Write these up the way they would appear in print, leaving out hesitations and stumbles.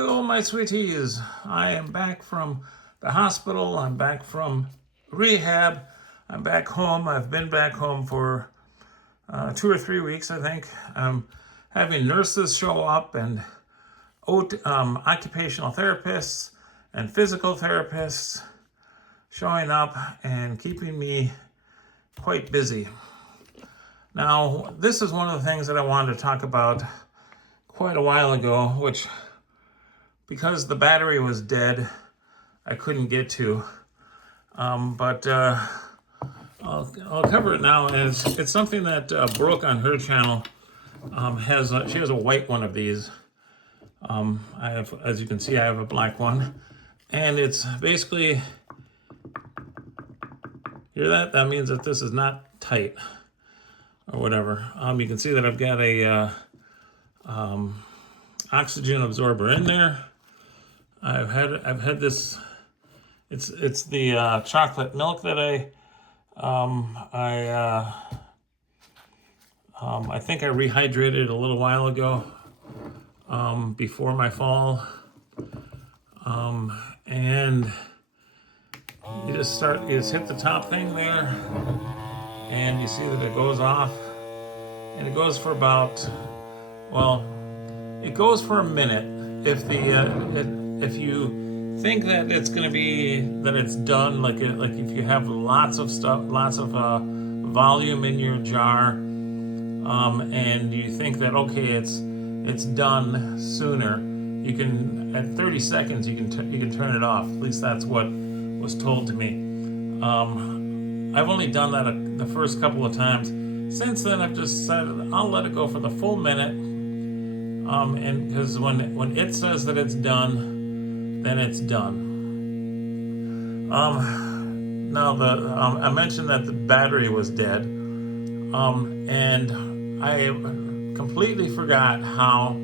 Hello, my sweeties. I am back from the hospital. I'm back from rehab. I'm back home. I've been back home for 2 or 3 weeks, I think. I'm having nurses show up and occupational therapists and physical therapists showing up and keeping me quite busy. Now, this is one of the things that I wanted to talk about quite a while ago, which, because the battery was dead, I couldn't get to. But I'll cover it now. And it's something that Brooke on her channel has. She has a white one of these. I have, as you can see, I have a black one, and it's basically, hear that? That means that this is not tight or whatever. You can see that I've got a oxygen absorber in there. I've had this. It's the chocolate milk that I think I rehydrated a little while ago, before my fall, and you just hit the top thing there, and you see that it goes off, and it goes for about, well, it goes for a minute. If you think that it's going to be that it's done, like if you have lots of stuff, lots of volume in your jar, and you think that okay, it's done sooner, you can, at 30 seconds you can turn it off. At least that's what was told to me. I've only done that the first couple of times. Since then, I've just said I'll let it go for the full minute. And because when it says that it's done, then it's done. Now I mentioned that the battery was dead, and I completely forgot how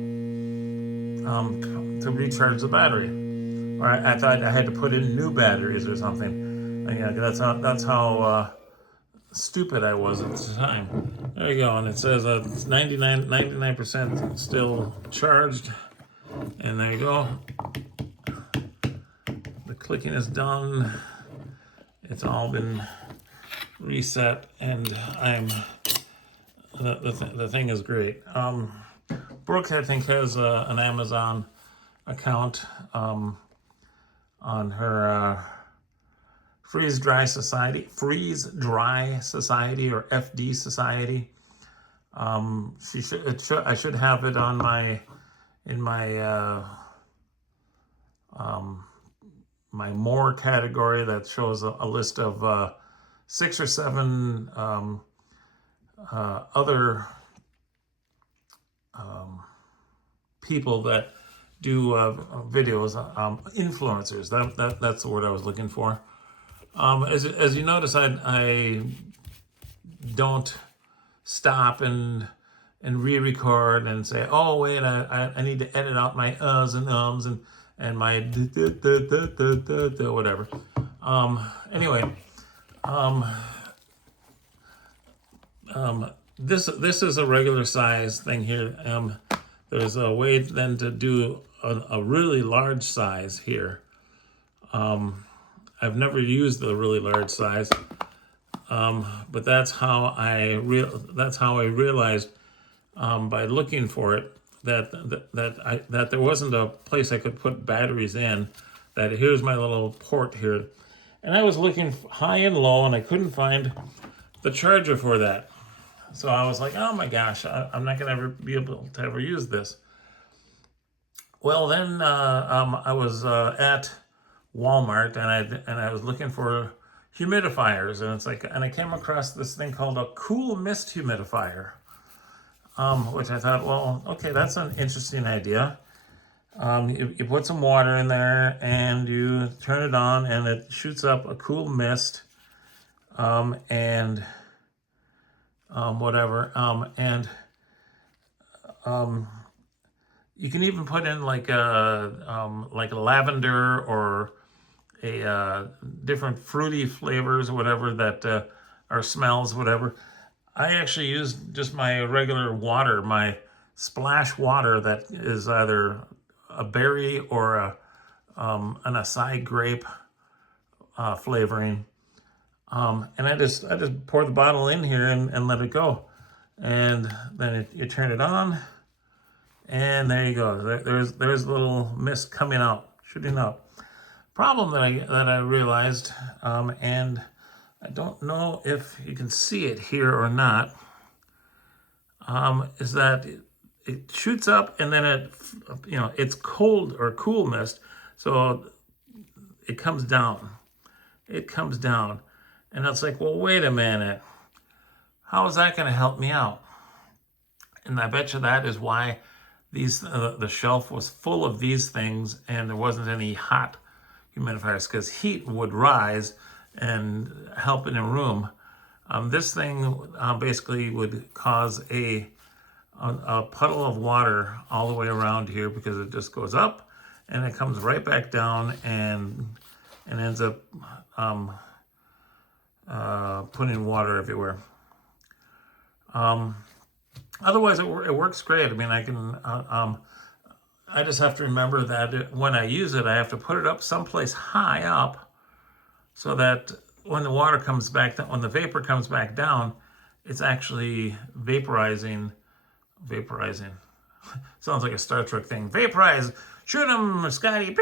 to recharge the battery. Or I thought I had to put in new batteries or something. Yeah, that's how stupid I was at the time. There you go, and it says it's 99% still charged, and there you go. The clicking is done. It's all been reset, and the thing is great. Brooke, I think, has an Amazon account on her Freeze Dry Society, or FD Society. I should have it on my my more category that shows a list of 6 or 7 other people that do videos, influencers. That's the word I was looking for. As you notice, I don't stop and re-record and say, oh wait, I need to edit out my uhs and ums and my whatever. Anyway, this is a regular size thing here. There's a way then to do a really large size here. I've never used the really large size, but that's how I realized by looking for it that there wasn't a place I could put batteries in. That here's my little port here, and I was looking high and low, and I couldn't find the charger for that. So I was like, oh my gosh, I'm not gonna ever be able to ever use this. Well, then I was at Walmart, and I was looking for humidifiers, and I came across this thing called a cool mist humidifier, which I thought, well, okay, that's an interesting idea. You put some water in there and you turn it on, and it shoots up a cool mist, and whatever, and you can even put in like a lavender or a different fruity flavors, whatever that are smells, whatever. I actually used just my regular water, my splash water that is either a berry or an acai grape flavoring. And I just pour the bottle in here and let it go. And then you turn it on, and there you go. There's a little mist coming out, shooting out. Problem that I realized, and I don't know if you can see it here or not, is that it shoots up and then it's cold or cool mist, so it comes down. It comes down, and it's like, well, wait a minute, how is that going to help me out? And I bet you that is why the shelf was full of these things, and there wasn't any hot humidifiers, because heat would rise and help in a room. This thing basically would cause a puddle of water all the way around here, because it just goes up and it comes right back down and ends up putting water everywhere. Otherwise, it works great. I mean, I just have to remember that when I use it, I have to put it up someplace high up, so that when the water comes back, when the vapor comes back down, it's actually vaporizing. Sounds like a Star Trek thing. Vaporize, shoot them, Scotty,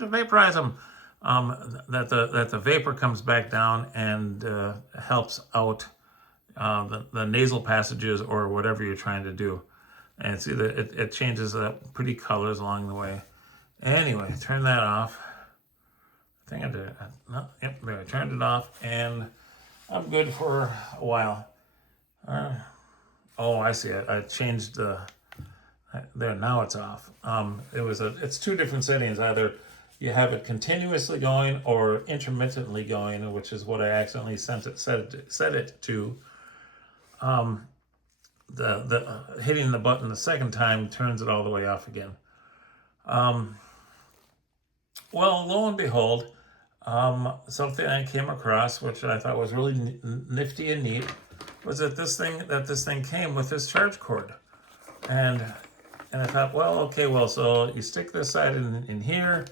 vaporize them. That the vapor comes back down and helps out the nasal passages or whatever you're trying to do. And see that it changes pretty colors along the way. Anyway, turn that off. I think I did it. No, yep, there, I turned it off, and I'm good for a while. Oh, I see it. I changed there. Now it's off. It's two different settings. Either you have it continuously going or intermittently going, which is what I accidentally set it to. The hitting the button the second time turns it all the way off again. Well, lo and behold, something I came across, which I thought was really nifty and neat, was that this thing came with this charge cord. And I thought, well, okay, so you stick this side in here,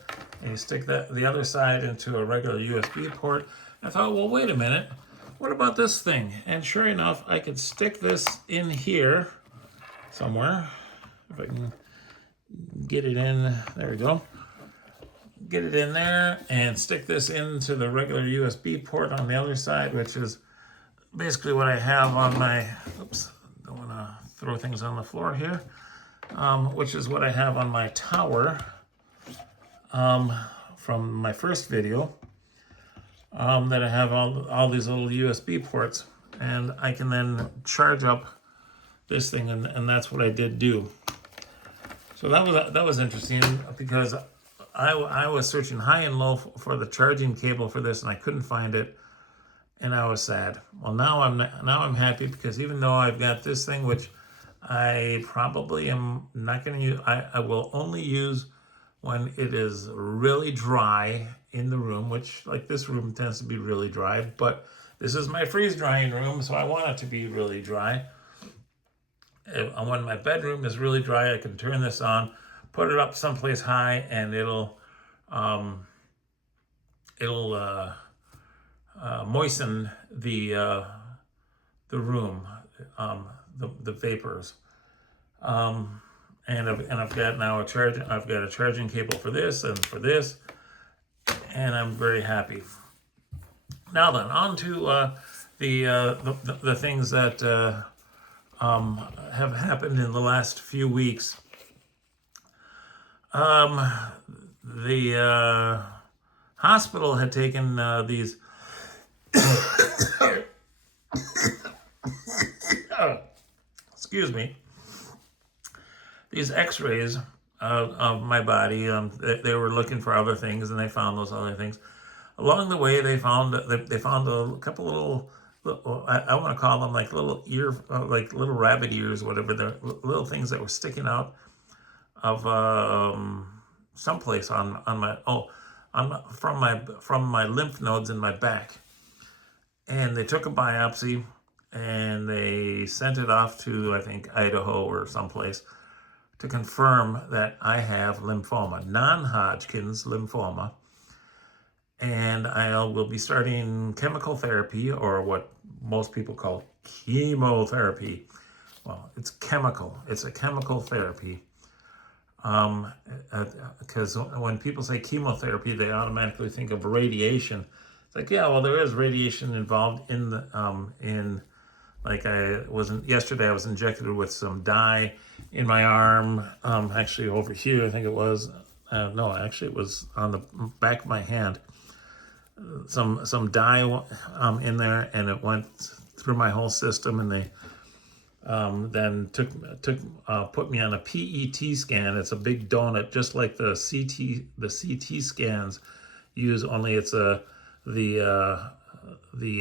and you stick the other side into a regular USB port. I thought, well, wait a minute. What about this thing? And sure enough, I could stick this in here somewhere. If I can get it in, there we go. Get it in there and stick this into the regular USB port on the other side, which is basically what I have on my, oops, don't want to throw things on the floor here, which is what I have on my tower from my first video. That I have all these little USB ports, and I can then charge up this thing, and that's what I did do. So that was interesting, because I was searching high and low for the charging cable for this, and I couldn't find it, and I was sad. Well, now I'm happy, because even though I've got this thing, which I probably am not going to use, I will only use when it is really dry in the room, which, like, this room tends to be really dry, but this is my freeze drying room, so I want it to be really dry. And when my bedroom is really dry, I can turn this on, put it up someplace high, and it'll moisten the room, the vapors. And I've got now I've got a charging cable for this and for this, and I'm very happy. Now then, on to the things that have happened in the last few weeks. The hospital had taken these excuse me, these x-rays of my body. They were looking for other things, and they found those other things. Along the way, they found a couple little I want to call them like little like little rabbit ears, whatever. They're little things that were sticking out of someplace from my lymph nodes in my back. And they took a biopsy, and they sent it off to, I think, Idaho or someplace to confirm that I have lymphoma, non-Hodgkin's lymphoma, and I will be starting chemical therapy, or what most people call chemotherapy. Well, it's chemical. It's a chemical therapy. Because when people say chemotherapy, they automatically think of radiation. It's like, yeah, well, there is radiation involved in the like yesterday I was injected with some dye in my arm, actually over here, I think it was. No, actually it was on the back of my hand. Some dye in there, and it went through my whole system, and they then put me on a PET scan. It's a big donut, just like the CT scans use, only it's the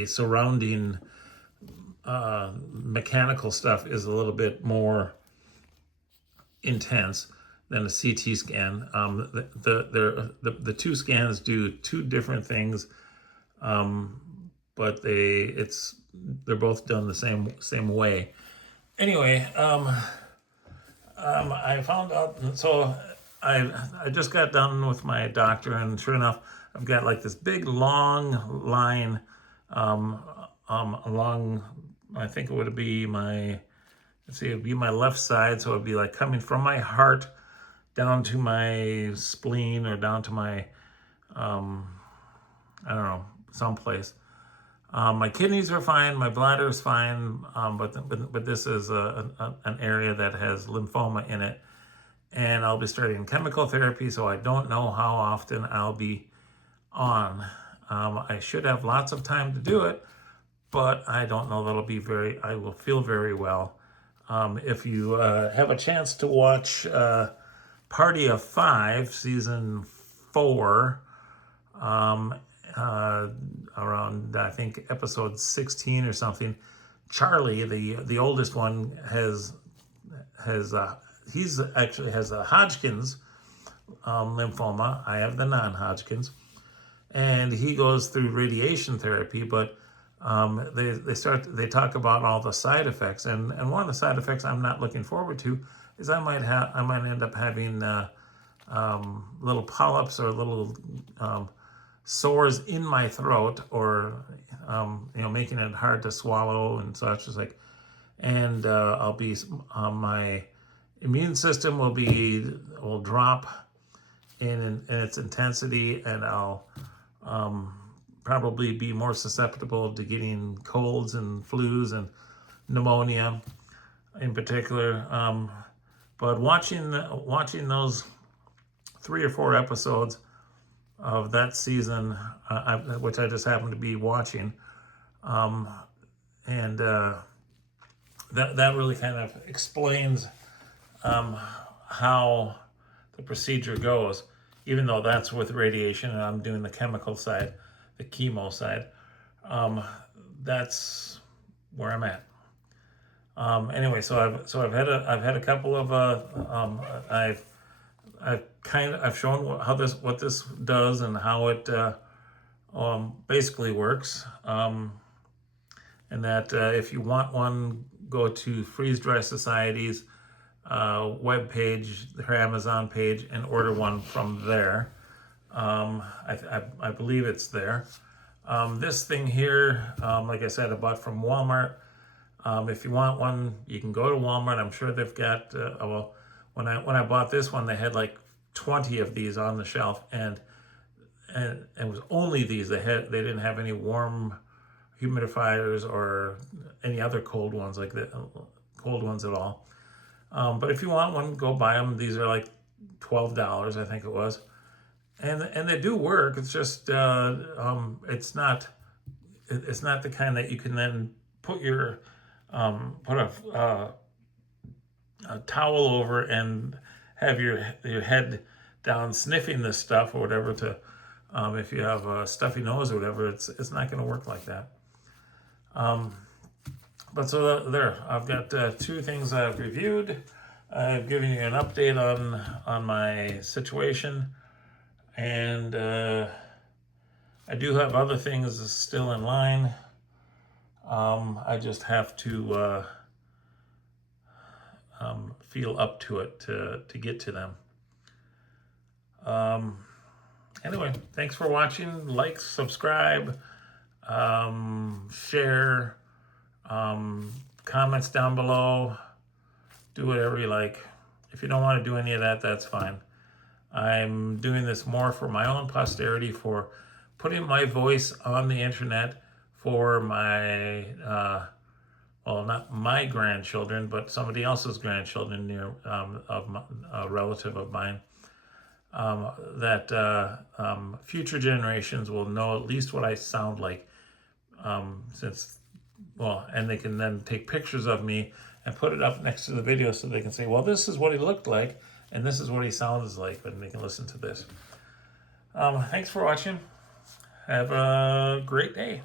surrounding mechanical stuff is a little but intense than a CT scan. The two scans do two different things, but they're both done the same way. Anyway, I found out. So I just got done with my doctor, and sure enough, I've got like this big long line along. I think it would be it'd be my left side, so it'd be like coming from my heart down to my spleen, or down to my I don't know, someplace. My kidneys are fine, my bladder is fine, but this is an area that has lymphoma in it, and I'll be starting chemical therapy, so I don't know how often I'll be on. I should have lots of time to do it, but I don't know that I will feel very well. If you have a chance to watch Party of Five, season 4, around I think episode 16 or something, Charlie, the oldest one, he's actually has a Hodgkin's lymphoma. I have the non-Hodgkin's, and he goes through radiation therapy, but they talk about all the side effects, and one of the side effects I'm not looking forward to is I might end up having little polyps or little sores in my throat, or making it hard to swallow and such. It's like, and I'll be my immune system will drop in its intensity, and I'll probably be more susceptible to getting colds and flus and pneumonia in particular. But watching those 3 or 4 episodes of that season, which I just happened to be watching, and that really kind of explains how the procedure goes, even though that's with radiation and I'm doing the chemical side, the chemo side. That's where I'm at. Anyway, so I've had a couple of I've shown what this does and how it basically works. And that if you want one, go to Freeze Dry Society's web page, their Amazon page, and order one from there. I believe it's there. This thing here, like I said, I bought from Walmart. If you want one, you can go to Walmart. I'm sure they've got, when I bought this one, they had like 20 of these on the shelf, and it was only these. They didn't have any warm humidifiers or any other cold ones at all. But if you want one, go buy them. These are like $12, I think it was, and they do work. It's just it's not the kind that you can then put a towel over and have your head down sniffing this stuff or whatever to if you have a stuffy nose or whatever. It's not going to work like that. But so there, I've got 2 things I've reviewed. I've given you an update on my situation, and I do have other things still in line. I just have to feel up to it to get to them. Anyway, thanks for watching. Like, subscribe, share, comments down below. Do whatever you like. If you don't want to do any of that, that's fine. I'm doing this more for my own posterity, for putting my voice on the internet for my, well, not my grandchildren, but somebody else's grandchildren near a relative of mine. That future generations will know at least what I sound like, and they can then take pictures of me and put it up next to the video so they can say, well, this is what he looked like, and this is what he sounds like, and they can listen to this. Thanks for watching. Have a great day.